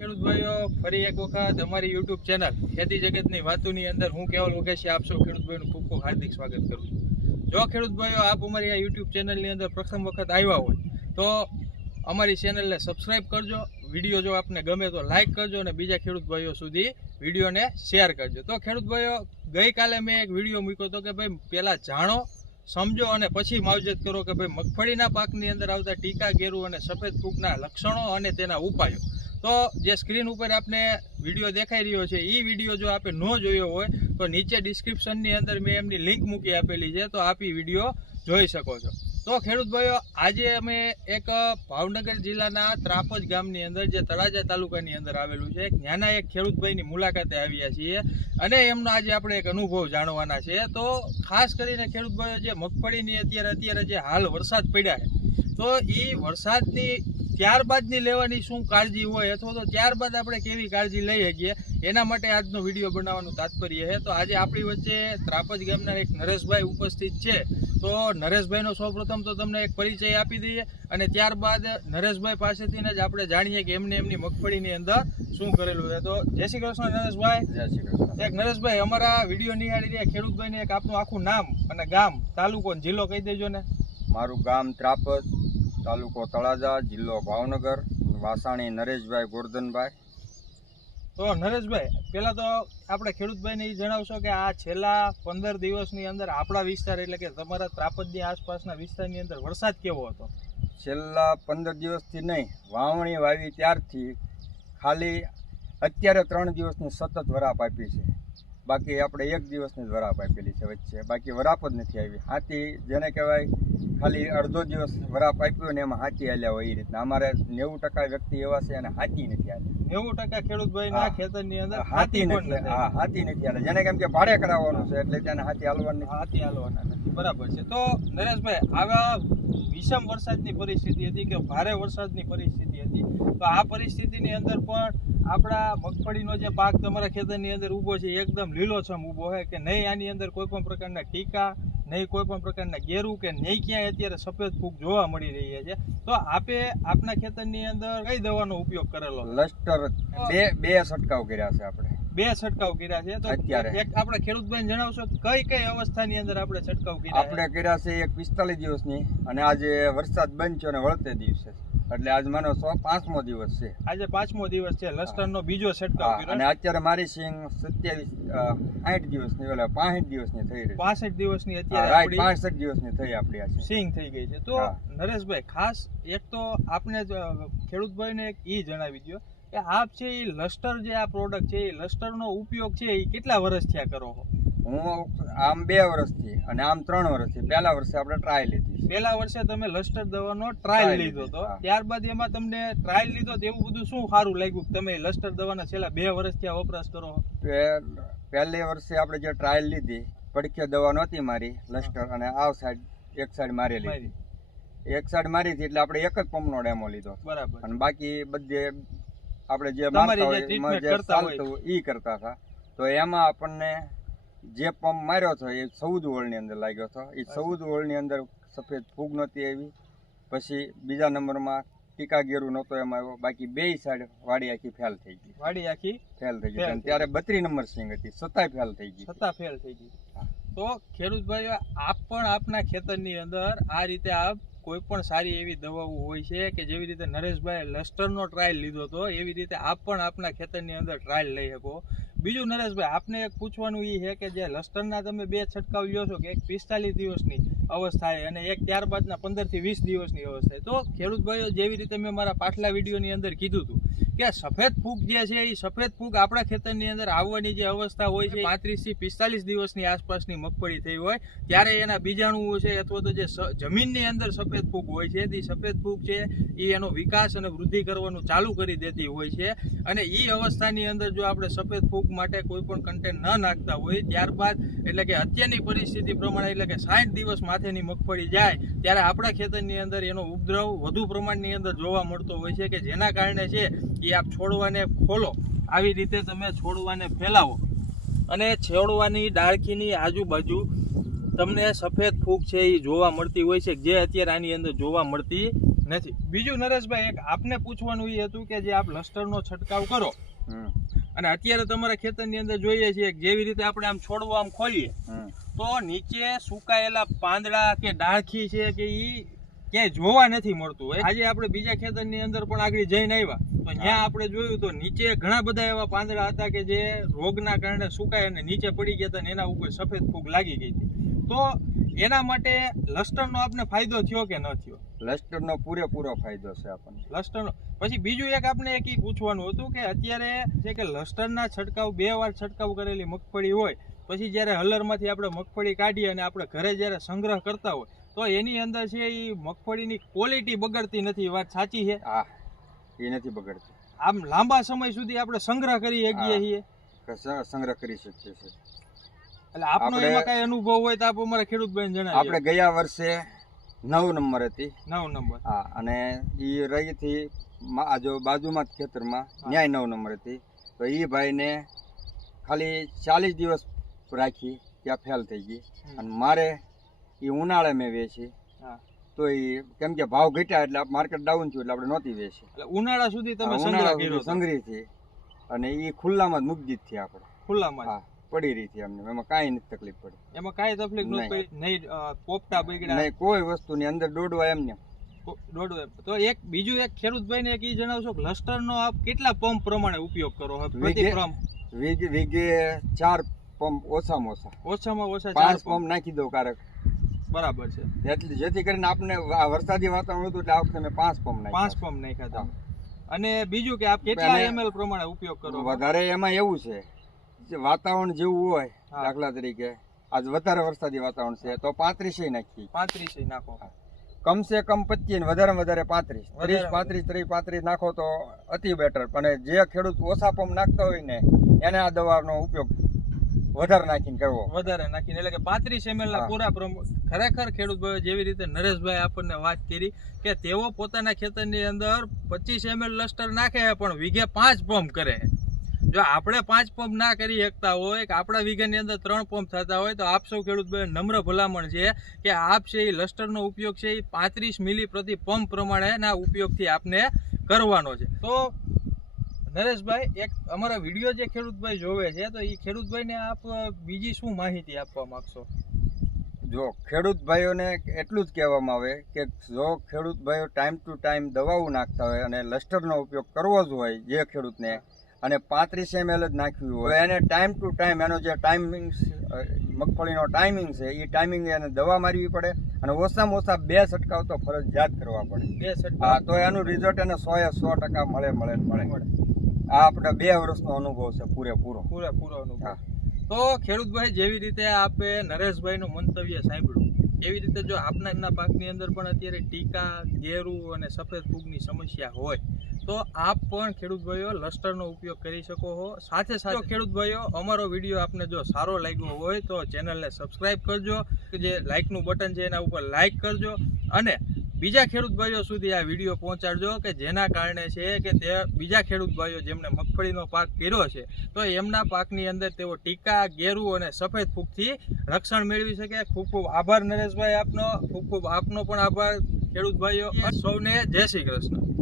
ખેડૂત ભાઈઓ ફરી એક વખત અમારી યુટ્યુબ ચેનલ ખેતી જગતની વાતોની અંદર હું કેવલ વઘેશી આપ સૌ ખેડૂત ભાઈનું ખૂબ ખૂબ હાર્દિક સ્વાગત કરું છું। જો ખેડૂત ભાઈઓ આપ અમારી આ યુટ્યુબ ચેનલની અંદર પ્રથમ વખત આવ્યા હોય તો અમારી ચેનલને સબસ્ક્રાઈબ કરજો, વિડીયો જો આપને ગમે તો લાઇક કરજો અને બીજા ખેડૂત ભાઈઓ સુધી વિડીયોને શેર કરજો। તો ખેડૂત ભાઈઓ ગઈકાલે મેં એક વિડીયો મૂક્યો હતો કે ભાઈ પહેલાં જાણો, સમજો અને પછી માવજત કરો કે ભાઈ મગફળીના પાકની અંદર આવતા ટીકા, ગેરું અને સફેદ ફૂગના લક્ષણો અને તેના ઉપાયો। તો જે સ્ક્રીન ઉપર આપને વિડીયો દેખાઈ રહ્યો છે એ વિડીયો જો આપે ન જોયો હોય તો નીચે ડિસ્ક્રિપ્શનની અંદર મેં એમની લિંક મૂકી આપેલી છે, તો આપ એ વિડીયો જોઈ શકો છો। તો ખેડૂત ભાઈઓ આજે અમે એક ભાવનગર જિલ્લાના ત્રાપજ ગામની અંદર જે તળાજા તાલુકાની અંદર આવેલું છે ત્યાંના એક ખેડૂતભાઈની મુલાકાતે આવ્યા છીએ અને એમનો આજે આપણે એક અનુભવ જાણવાના છે। તો ખાસ કરીને ખેડૂત ભાઈઓ જે મગફળીની અત્યારે જે હાલ વરસાદ પડ્યા છે તો એ વરસાદની ત્યારબાદની લેવાની શું કાળજી હોય અથવા તો ત્યારબાદ આપણે કેવી કાળજી લઈ શકીએ એના માટે આજનો વિડીયો બનાવવાનું તાત્પર્ય છે। તો આજે આપણી વચ્ચે ત્રાપજ ગામના એક નરેશભાઈ ઉપસ્થિત છે, તો નરેશભાઈનો સૌપ્રથમ તો તમને એક પરિચય આપી દઈએ અને ત્યારબાદ નરેશભાઈ પાસેથી જ આપણે જાણીએ કે એમની મગફળીની અંદર શું કરેલું છે। તો જય શ્રી કૃષ્ણ નરેશભાઈ। જય શ્રી કૃષ્ણ। એક નરેશભાઈ અમારા વિડીયો નિહાળી રહ્યા ખેડૂતભાઈને એક આપનું આખું નામ અને ગામ, તાલુકો અને જિલ્લો કહી દેજો ને। મારું ગામ ત્રાપજ, તાલુકો તળાજા, જિલ્લો ભાવનગર, વાસાણી નરેશભાઈ ગોરધનભાઈ। તો નરેશભાઈ પહેલા તો આપણે ખેડૂતભાઈને એ જણાવશો કે આ છેલ્લા 15 દિવસની અંદર આપણા વિસ્તાર એટલે કે તમારા ત્રાપજની આસપાસના વિસ્તારની અંદર વરસાદ કેવો હતો? છેલ્લા 15 દિવસથી નહીં, વાવણી વાવી ત્યારથી ખાલી અત્યારે 3 દિવસની સતત વરાપ આપી છે, બાકી આપણે 1 દિવસની જ વરાપ આપેલી છે વચ્ચે, બાકી વરાપ જ નથી આવી। હાથી જેને કહેવાય ખાલી અડધો દિવસ વરાપ આપ્યો ને એમાં હાથી હાલ્યા હોય એ રીતના અમારે 90% વ્યક્તિ એવા છે અને હાથી નથી હાલ્યા। 90% ખેડૂતભાઈના ખેતરની અંદર હાથી નથી, હા હાથી નથી હાલે, જેને કેમ કે ભાડે કરાવવાનું છે એટલે ત્યાં હાથી હાલવાનું હાથી હાલવાના નથી, બરાબર છે। તો નરેશભાઈ આવા વિષમ વરસાદની પરિસ્થિતિ હતી કે ભારે વરસાદની પરિસ્થિતિ હતી, તો આ પરિસ્થિતિની અંદર પણ આપણા મગફળીનો જે પાક તમારા ખેતરની અંદર ઊભો છે એકદમ લીલોછમ ઊભો છે કે નહીં આની અંદર કોઈ પણ પ્રકારના ટીકા, નહીં કોઈ પણ પ્રકારના ગેરું કે નહીં ક્યાંય અત્યારે સફેદ ફૂગ જોવા મળી રહી છે, તો આપે આપના ખેતરની અંદર કઈ દવાનો ઉપયોગ કરેલો? લસ્ટર બે છંટકાવ કર્યા છે આપણે, 2 છંટકાવ કર્યા છે। તો અત્યારે એક આપણે ખેડૂતભાઈને જણાવશો કઈ અવસ્થાની અંદર આપણે છંટકાવ કર્યા? આપણે કર્યા છે એક 45 દિવસની અને આજે વરસાદ બંધ છે અને વળતે દિવસે એટલે આજ માનો 5મો દિવસ છે, આજે 5મો દિવસ છે, લસ્ટરનો બીજો છંટકાવ કર્યો અને અત્યારે મારી સિંગ 60 દિવસની ઓલા 65 દિવસની થઈ રહી, 65 દિવસની અત્યારે રાઈટ 65 દિવસની થઈ આપણી આ સિંગ થઈ ગઈ છે। તો નરેશભાઈ ખાસ એક તો આપણે ખેડૂતભાઈને એક ઈ જણાવી દો કે આપ છે એ લસ્ટર જે આ પ્રોડક્ટ છે એ લસ્ટરનો ઉપયોગ છે એ કેટલા વર્ષથી આ કરો છો? હું આમ 2 વર્ષથી અને આમ 3 વર્ષથી, પહેલા વર્ષે આપણે ટ્રાય લીધી, પહેલા વર્ષે તમે લસ્ટર દવાનો ટ્રાયલ લીધો હતો, ત્યારબાદ એમાં તમને ટ્રાયલ લીધો તો એવું બધું શું સારું લાગ્યું તમે લસ્ટર દવાના છેલ્લા 2 વર્ષથી આ વપરાશ કરો? પહેલે વર્ષે આપણે જે ટ્રાયલ લીધી પડખે દવા નહોતી મારી લસ્ટર અને આ સાઈડ એક સાઈડ મારેલી હતી, એક સાઈડ મારી હતી એટલે આપણે એક જ પંપનો ડેમો લીધો, બરાબર, અને બાકી બધે આપણે જે ચાલતું ઈ કરતા હતા। તો એમાં આપણને જે પંપ માર્યો હતો એ 14 હોળની અંદર લાગ્યો હતો, એ 14 હોળની અંદર સફેદ ફૂગ નહોતી આવી, પછી બીજા નંબરમાં ટીકા ગેરું નહોતો એમાં આવ્યો, બાકી 2 સાઈડ વાડી આખી ફેલ થઈ ગઈ, વાડી આખી ફેલ થઈ ગઈ, ત્યારે 32 નંબર સિંગ હતી છતાંય ફેલ થઈ ગઈ, તો ખેડૂત ભાઈઓ આપ પણ આપના ખેતરની અંદર આ રીતે આપ કોઈ પણ સારી એવી દવાઓ હોય છે કે જેવી રીતે નરેશભાઈ લસ્ટરનો ટ્રાયલ લીધો હતો એવી રીતે આપ પણ આપના ખેતરની અંદર ટ્રાયલ લઈ શકો। બીજું નરેશભાઈ આપને એક પૂછવાનું એ છે કે જે લસ્ટરના તમે 2 છંટકાવ લ્યો છો કે એક 45 દિવસની અવસ્થાએ અને એક ત્યારબાદના 15 થી 20 દિવસની અવસ્થાએ, તો ખેડૂત ભાઈઓ જેવી રીતે મેં મારા પાછલા વિડીયોની અંદર કીધું હતું કે સફેદ ફૂગ જે છે એ સફેદ ફૂગ આપણા ખેતરની અંદર આવવાની જે અવસ્થા હોય છે 35 થી 45 દિવસની આસપાસની મગફળી થઈ હોય ત્યારે એના બીજાણુઓ છે અથવા તો જે જમીનની અંદર સફેદ ફૂગ હોય છે તે સફેદ ફૂગ છે એ એનો વિકાસ અને વૃદ્ધિ કરવાનું ચાલુ કરી દેતી હોય છે, અને એ અવસ્થાની અંદર જો આપણે સફેદ ફૂગ માટે કોઈ પણ કન્ટેન્ટ ન નાખતા હોય ત્યારબાદ એટલે કે અત્યારની પરિસ્થિતિ પ્રમાણે એટલે કે 60 દિવસ માથેની મગફળી જાય ત્યારે આપણા ખેતરની અંદર એનો ઉપદ્રવ વધુ પ્રમાણની અંદર જોવા મળતો હોય છે કે જેના કારણે છે એ આપ છોડવાને ખોલો, આવી રીતે તમે છોડવાને ફેલાવો અને છોડવાની ડાળખીની આજુબાજુ તમને સફેદ ફૂગ છે એ જોવા મળતી હોય છે જે અત્યારે આની અંદર જોવા મળતી નથી. બીજું નરેશભાઈ એક આપને પૂછવાનું એ હતું કે જે આપ લસ્ટરનો છંટકાવ કરો અને અત્યારે તમારા ખેતરની અંદર જોઈએ છીએ કે જેવી રીતે આપણે આમ છોડવો આમ ખોલીએ તો નીચે સુકાયેલા પાંદડા કે ડાળખી છે કે ઈ ક્યાંય જોવા નથી મળતું. આજે આપણે બીજા ખેતરની અંદર પણ આગળ જઈને આવ્યા તો ત્યાં આપણે જોયું તો નીચે ઘણા બધા એવા પાંદડા હતા કે જે રોગના કારણે સુકાય અને નીચે પડી ગયા હતા અને એના ઉપર સફેદ ફૂગ લાગી ગઈ હતી. તો એના માટે લસ્ટરનો આપને ફાયદો થયો કે ન થયો? લસ્ટરનો પૂરેપૂરો ફાયદો છે આપણને લસ્ટરનો. પછી બીજું એક આપણે એક ઈ પૂછવાનું હતું કે અત્યારે જે કે લસ્ટરના છંટકાવ 2 વાર છંટકાવ કરેલી મગફળી હોય પછી જ્યારે હલરમાંથી આપણે મગફળી કાઢીએ અને આપણે ઘરે જ્યારે સંગ્રહ કરતા હોય તો એની અંદર છે એ મગફળીની ક્વોલિટી બગડતી નથી. વાત સાચી છે? હા, એ નથી બગડતી. આમ લાંબા સમય સુધી આપણે સંગ્રહ કરી શકીએ છીએ, સંગ્રહ કરી શકીએ છીએ. એટલે આપનો એમાં કઈ અનુભવ હોય તો આપ અમારા ખેડૂત ભાઈને જણાવો. આપણે ગયા વર્ષે 9 નંબર હતી. 9 નંબર. હા, અને ઈ રહીથી જો બાજુમાં જ ખેતરમાં ન્યાય 9 નંબર હતી તો ઈ ભાઈને ખાલી 40 દિવસ રાખી ત્યાં ફેલ થઈ ગઈ અને મારે ઈ ઉનાળે મેં વેચી તો ઈ કેમ કે ભાવ ઘટ્યા એટલે માર્કેટ ડાઉન થયું એટલે આપણે નહોતી વેચી. એટલે ઉનાળા સુધી તમે સંગ્રહ કર્યો? સંગ્રહ થી અને ઈ ખુલ્લામાં જ મૂકી દીધી આપણે. ખુલ્લામાં? હા, પડી રહી હતી અમને. એમાં કાંઈ નથી તકલીફ પડી. એમાં કાંઈ તકલીફ નથી નહીં? પોપટા બગડ્યા નહીં, કોઈ વસ્તુની અંદર દોડવા એમને દોડવા. તો એક બીજું એક ખેડૂતભાઈને એક ઈ જણાવશો કે લસ્ટરનો આપ કેટલા પંપ પ્રમાણે ઉપયોગ કરો? વીઘે 4 પંપ ઓછામાં ઓછા 5 પંપ નાખી દઉં કારક. બરાબર છે. જેથી કરીને આપણે વરસાદી વાતાવરણ હતું એટલે આ વખતે મેં 5 પંપ નાખ્યા. 5 પંપ નાખ્યા હતા. અને બીજું કે આપ કેટલા ml પ્રમાણે ઉપયોગ કરો? વધારે એમાં એવું છે વાતાવરણ જેવું હોય, દાખલા તરીકે આજ વધારે વરસાદી વાતાવરણ છે તો 35 નાખી. 35 નાખો. કમસે કમ 25 ને વધારે 35 નાખો તો અતિ બેટર. અને જે ખેડૂત ઓછા પંપ નાખતા હોય ને એને આ દવાનો ઉપયોગ વધારે નાખીને કરવો. વધારે નાખીને એટલે કે 35 ml ના પૂરા ખરેખર ખેડૂતભાઈ જેવી રીતે નરેશભાઈ આપણને વાત કરી કે તેઓ પોતાના ખેતરની અંદર 25 ml લસ્ટર નાખે પણ વીઘે 5 પંપ કરે. જો આપણે 5 પંપ ના કરી શકતા હોય કે આપણા વીઘાની અંદર 3 પંપ થતા હોય તો આપ સૌ ખેડૂતભાઈ નમ્ર ભલામણ છે કે આપ છે એ લસ્ટરનો ઉપયોગ છે એ 35 મિલી પ્રતિ પંપ પ્રમાણેના ઉપયોગથી આપને કરવાનો છે. તો નરેશભાઈ એક અમારા વિડીયો જે ખેડૂતભાઈ જોવે છે તો એ ખેડૂતભાઈને આપ બીજી શું માહિતી આપવા માંગશો? જો ખેડૂત ભાઈઓને એટલું જ કહેવામાં આવે કે જો ખેડૂત ભાઈઓ ટાઈમ ટુ ટાઈમ દવાઓ નાખતા હોય અને લસ્ટરનો ઉપયોગ કરવો જ હોય જે ખેડૂતને અને 35 ml જ નાખ્યું હોય એને ટાઈમ ટુ ટાઈમ એનો જે ટાઈમિંગ મગફળીનો ટાઈમિંગ છે એ ટાઈમિંગ એને દવા મારવી પડે અને ઓછામાં ઓછા 2 છંટકાવ તો ફરજિયાત કરવા પડે. 2 છંટકાવ? હા, તો એનું રિઝલ્ટ એને 100% મળે. આ આપણે 2 વર્ષનો અનુભવ છે પૂરેપૂરો અનુભવ. તો ખેડૂતભાઈ જેવી રીતે આપે નરેશભાઈનું મંતવ્ય સાંભળ્યું એવી રીતે જો આપના પાકની અંદર પણ અત્યારે ટીકા, ગેરું અને સફેદ ફૂગની સમસ્યા હોય તો આપ પણ ખેડૂતભાઈઓ લસ્ટરનો ઉપયોગ કરી શકો છો. સાથે ખેડૂતભાઈઓ અમારો વિડીયો આપને જો સારો લાગ્યો હોય તો ચેનલને સબસ્ક્રાઈબ કરજો, જે લાઇકનું બટન છે એના ઉપર લાઇક કરજો અને બીજા ખેડૂત ભાઈઓ સુધી આ વિડીયો પહોંચાડજો કે જેના કારણે છે કે તે બીજા ખેડૂત ભાઈઓ જેમને મગફળીનો પાક કર્યો છે તો એમના પાકની અંદર તેઓ ટીકા, ગેરું અને સફેદ ફૂગથી રક્ષણ મેળવી શકે. ખૂબ ખૂબ આભાર નરેશભાઈ આપનો. ખૂબ ખૂબ આપનો પણ આભાર ખેડૂત ભાઈઓ. સૌને જય શ્રી કૃષ્ણ.